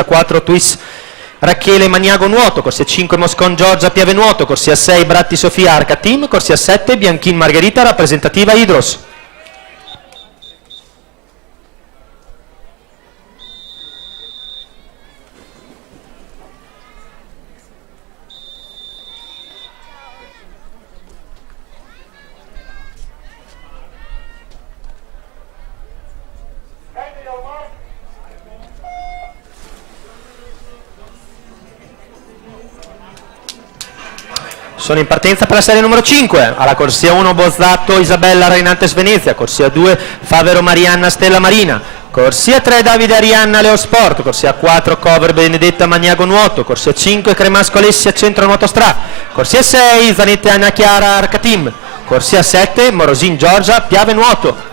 corsia 4 Twis Rachele Maniago Nuoto, corsia 5 Moscon Giorgia Piave Nuoto, corsia 6 Bratti Sofia Arca Team, corsia 7 Bianchin Margherita rappresentativa Idros. Sono in partenza per la serie numero 5, alla corsia 1 Bozzato Isabella Reinantes Venezia, corsia 2 Favero Marianna Stella Marina, corsia 3 Davide Arianna Leo Sport, corsia 4 Cover Benedetta Maniago Nuoto, corsia 5 Cremasco Alessia Centro Nuoto Stra, corsia 6 Zanette Anna Chiara Arca Team, corsia 7 Morosin Giorgia Piave Nuoto.